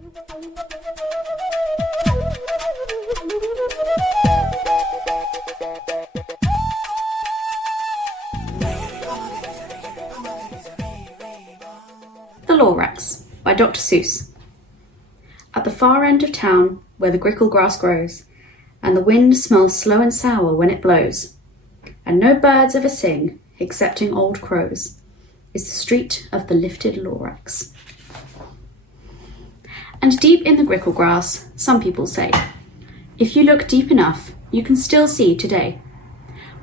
The Lorax by Dr. Seuss. At the far end of town, where the grickle grass grows, and the wind smells slow and sour when it blows, and no birds ever sing, excepting old crows, is the street of the lifted Lorax. And deep in the grickle grass, some people say, if you look deep enough, you can still see today,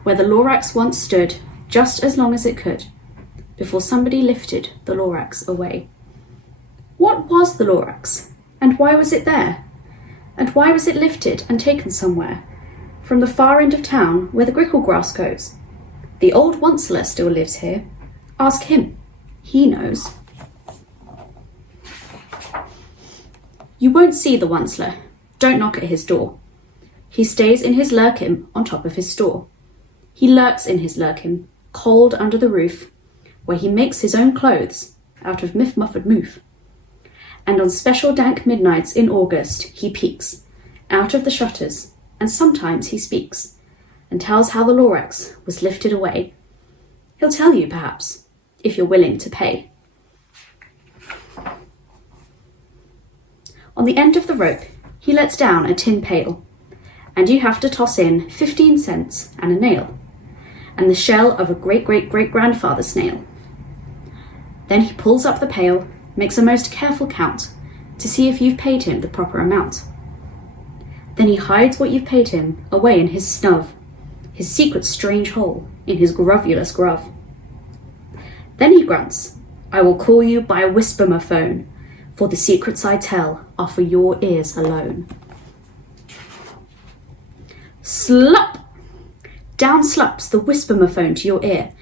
where the Lorax once stood just as long as it could, before somebody lifted the Lorax away. What was the Lorax, and why was it there? And why was it lifted and taken somewhere, from the far end of town where the grickle grass goes? The old onceler still lives here. Ask him, he knows. You won't see the onceler, don't knock at his door. He stays in his lurkin on top of his store. He lurks in his lurkin, cold under the roof, where he makes his own clothes out of muffed moof. And on special dank midnights in August he peeks out of the shutters, and sometimes he speaks and tells how the Lorax was lifted away. He'll tell you, perhaps, if you're willing to pay. On the end of the rope he lets down a tin pail, and you have to toss in 15 cents and a nail, and the shell of a great-great-great-grandfather snail. Then he pulls up the pail, makes a most careful count to see if you've paid him the proper amount. Then he hides what you've paid him away in his snub, his secret strange hole in his grovulous grub. Then he grunts, I will call you by a whisper-mophone, for the secrets I tell are for your ears alone. Slop! Down slops the whisper-mophone to your ear,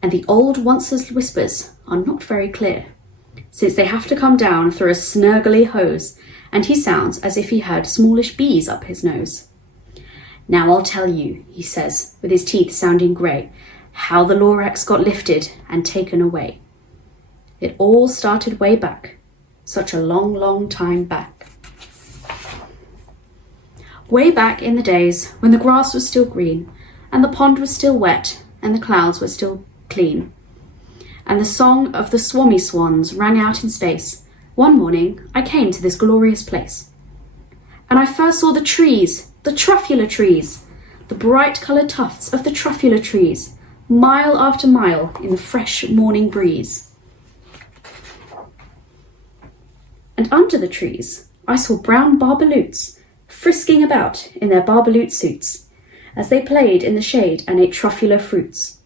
and the old once's whispers are not very clear, since they have to come down through a snurgly hose, and he sounds as if he had smallish bees up his nose. Now I'll tell you, he says, with his teeth sounding grey, how the Lorax got lifted and taken away. It all started way back, such a long, long time back. Way back in the days when the grass was still green, and the pond was still wet, and the clouds were still clean, and the song of the swommy swans rang out in space, one morning I came to this glorious place. And I first saw the trees, the truffula trees, the bright-coloured tufts of the truffula trees, mile after mile in the fresh morning breeze. And under the trees I saw brown barbaloots frisking about in their barbaloot suits, as they played in the shade and ate truffula fruits.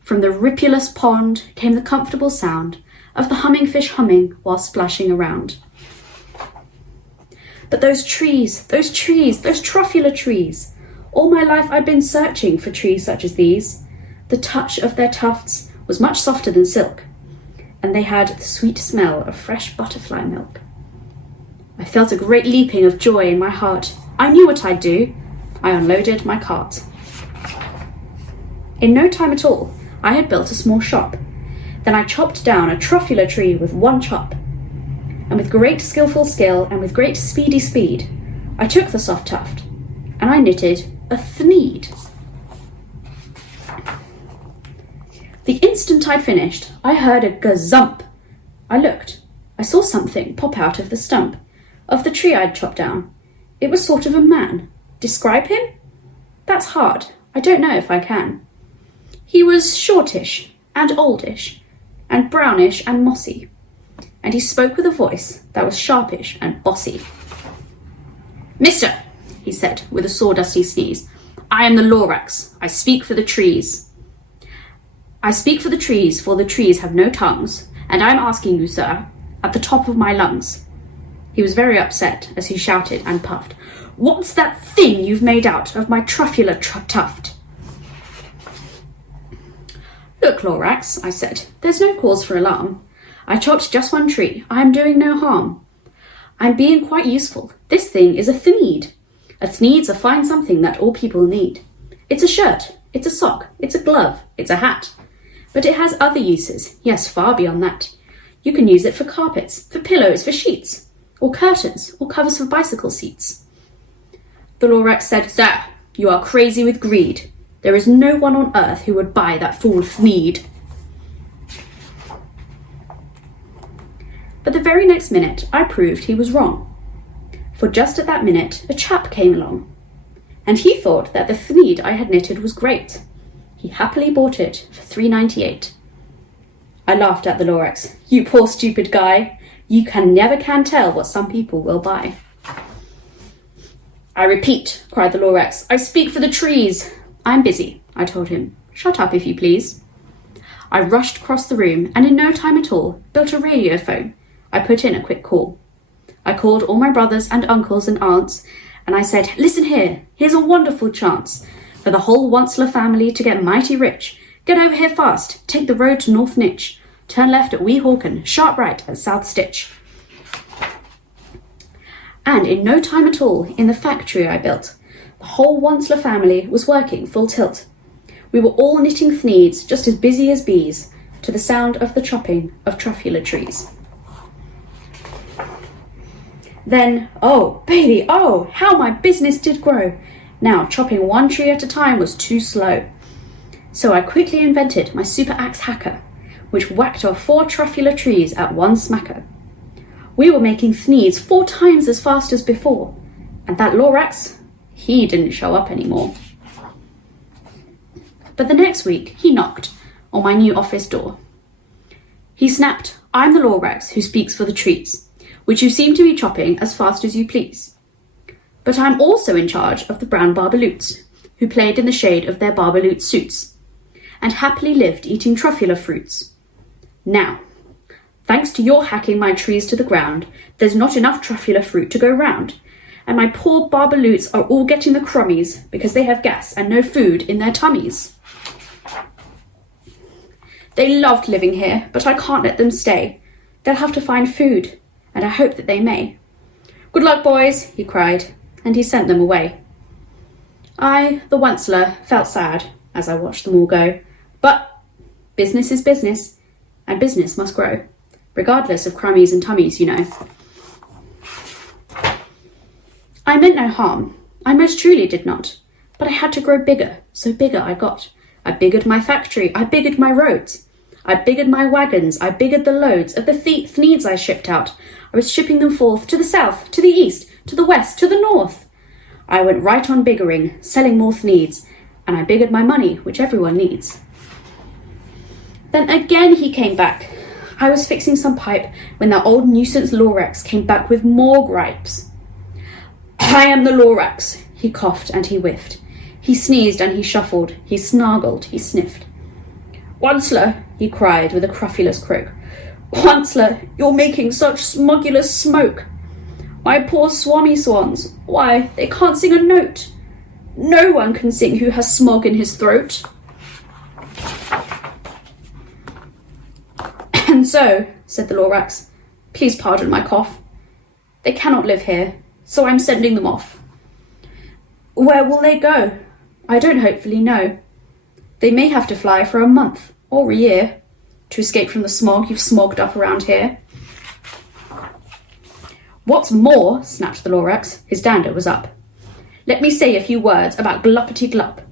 From the ripulous pond came the comfortable sound of the humming fish humming while splashing around. But those trees, those truffula trees, all my life I'd been searching for trees such as these. The touch of their tufts was much softer than silk, and they had the sweet smell of fresh butterfly milk. I felt a great leaping of joy in my heart. I knew what I'd do. I unloaded my cart. In no time at all, I had built a small shop. Then I chopped down a truffula tree with one chop. And with great skilful skill and with great speedy speed, I took the soft tuft, and I knitted a thneed. The instant I'd finished, I heard a gazump. I looked. I saw something pop out of the stump of the tree I'd chopped down. It was sort of a man. Describe him? That's hard. I don't know if I can. He was shortish and oldish and brownish and mossy, and he spoke with a voice that was sharpish and bossy. Mister, he said with a sawdusty sneeze, I am the Lorax. I speak for the trees. I speak for the trees, for the trees have no tongues, and I am asking you, sir, at the top of my lungs. He was very upset as he shouted and puffed, What's that thing you've made out of my truffula tuft? Look, Lorax, I said, there's no cause for alarm. I chopped just one tree. I am doing no harm. I'm being quite useful. This thing is a thneed. A thneed's a fine something that all people need. It's a shirt, it's a sock, it's a glove, it's a hat. But it has other uses, yes, far beyond that. You can use it for carpets, for pillows, for sheets, or curtains, or covers for bicycle seats. The Lorax said, "Sir, you are crazy with greed. There is no one on earth who would buy that fool Thneed." But the very next minute I proved he was wrong. For just at that minute a chap came along, and he thought that the Thneed I had knitted was great. He happily bought it for $3.98. I laughed at the Lorax. "You poor stupid guy. You never can tell what some people will buy." "I repeat," cried the Lorax, "I speak for the trees." "I'm busy," I told him. "Shut up, if you please." I rushed across the room and in no time at all built a radio phone. I put in a quick call. I called all my brothers and uncles and aunts, and I said, "Listen here, here's a wonderful chance for the whole Onceler family to get mighty rich. Get over here fast, take the road to North Nitch, turn left at Wee Hawken, sharp right at South Stitch." And in no time at all, in the factory I built, the whole Onceler family was working full tilt. We were all knitting Thneeds, just as busy as bees, to the sound of the chopping of truffula trees. Then, oh, baby, oh, how my business did grow. Now, chopping one tree at a time was too slow. So I quickly invented my super axe hacker, which whacked off 4 truffula trees at one smacker. We were making Thneeds 4 times as fast as before, and that Lorax, he didn't show up anymore. But the next week, he knocked on my new office door. He snapped, "I'm the Lorax who speaks for the trees, which you seem to be chopping as fast as you please. But I'm also in charge of the brown barbaloots, who played in the shade of their barbaloot suits, and happily lived eating truffula fruits. Now, thanks to your hacking my trees to the ground, there's not enough truffula fruit to go round, and my poor barbaloots are all getting the crummies because they have gas and no food in their tummies. They loved living here, but I can't let them stay. They'll have to find food, and I hope that they may. Good luck, boys," he cried, and he sent them away. I, the Onceler, felt sad as I watched them all go, but business is business, and business must grow, regardless of crummies and tummies, you know. I meant no harm, I most truly did not, but I had to grow bigger, so bigger I got. I biggered my factory, I biggered my roads, I biggered my wagons, I biggered the loads of the Thneeds I shipped out. I was shipping them forth to the south, to the east, to the west, to the north. I went right on biggering, selling more Thneeds, and I biggered my money, which everyone needs. Then again he came back. I was fixing some pipe when that old nuisance Lorax came back with more gripes. "I am the Lorax," he coughed and he whiffed. He sneezed and he shuffled, he snargled, he sniffed. "Onceler," he cried with a cruffulous croak. "Onceler, you're making such smugulous smoke. My poor swammy swans, why, they can't sing a note. No one can sing who has smog in his throat." "And so," said the Lorax, "please pardon my cough. They cannot live here, so I'm sending them off." "Where will they go?" "I don't hopefully know. They may have to fly for a month or a year to escape from the smog you've smogged up around here." "What's more," snapped the Lorax, his dander was up, "let me say a few words about gluppity glup.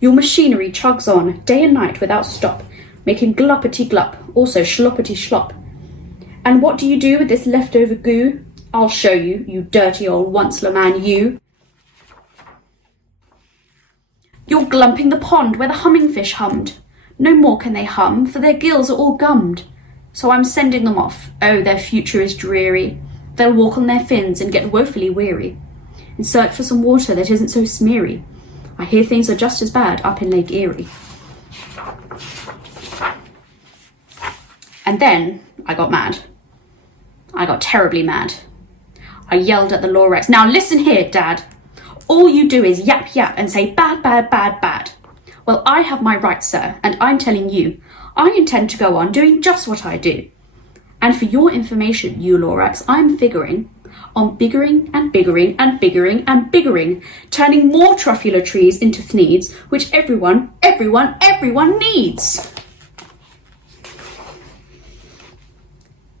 Your machinery chugs on day and night without stop, making gluppity glup, also schloppity schlop. And what do you do with this leftover goo? I'll show you, you dirty old Onceler man, you. You're glumping the pond where the hummingfish hummed. No more can they hum, for their gills are all gummed. So I'm sending them off. Oh, their future is dreary. They'll walk on their fins and get woefully weary, in search for some water that isn't so smeary. I hear things are just as bad up in Lake Erie." And then I got mad. I got terribly mad. I yelled at the Lorax, "Now listen here, Dad. All you do is yap yap and say bad, bad, bad, bad. Well, I have my rights, sir, and I'm telling you, I intend to go on doing just what I do. And for your information, you Lorax, I'm figuring on biggering and biggering and biggering and biggering, turning more truffula trees into Thneeds, which everyone needs."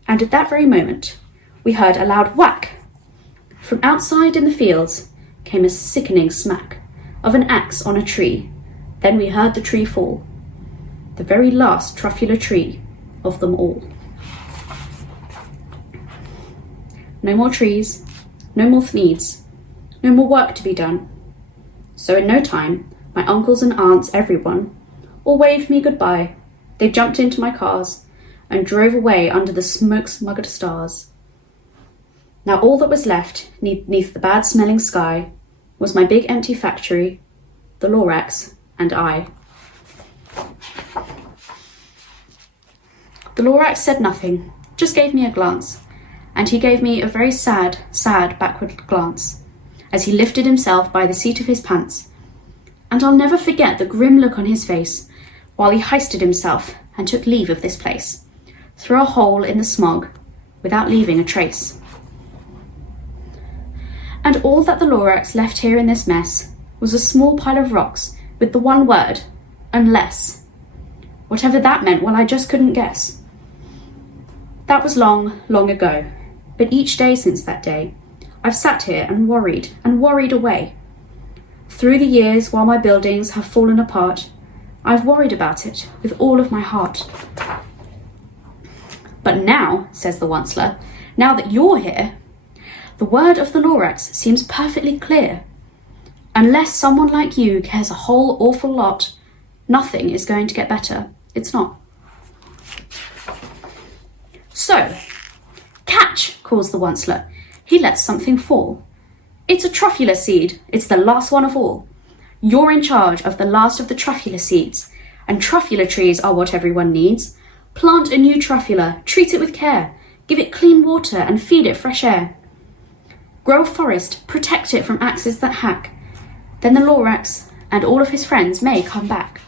And at that very moment, we heard a loud whack From outside in the fields came a sickening smack of an axe on a tree. Then we heard the tree fall, the very last truffula tree of them all. No more trees, no more needs, no more work to be done. So in no time, my uncles and aunts, everyone, all waved me goodbye. They jumped into my cars and drove away under the smoke-smuggled stars. Now all that was left, neath the bad-smelling sky, was my big empty factory, the Lorax, and I. The Lorax said nothing, just gave me a glance, and he gave me a very sad, sad backward glance, as he lifted himself by the seat of his pants, and I'll never forget the grim look on his face while he hoisted himself and took leave of this place, through a hole in the smog, without leaving a trace. And all that the Lorax left here in this mess was a small pile of rocks with the one word, unless. Whatever that meant, well, I just couldn't guess. That was long, long ago, but each day since that day, I've sat here and worried away. Through the years, while my buildings have fallen apart, I've worried about it with all of my heart. But now, says the Onceler, now that you're here, the word of the Lorax seems perfectly clear. Unless someone like you cares a whole awful lot, nothing is going to get better. It's not. So, catch, calls the Onceler. He lets something fall. It's a truffula seed. It's the last one of all. You're in charge of the last of the truffula seeds, and truffula trees are what everyone needs. Plant a new truffula, treat it with care, give it clean water and feed it fresh air. Grow a forest, protect it from axes that hack. Then the Lorax and all of his friends may come back.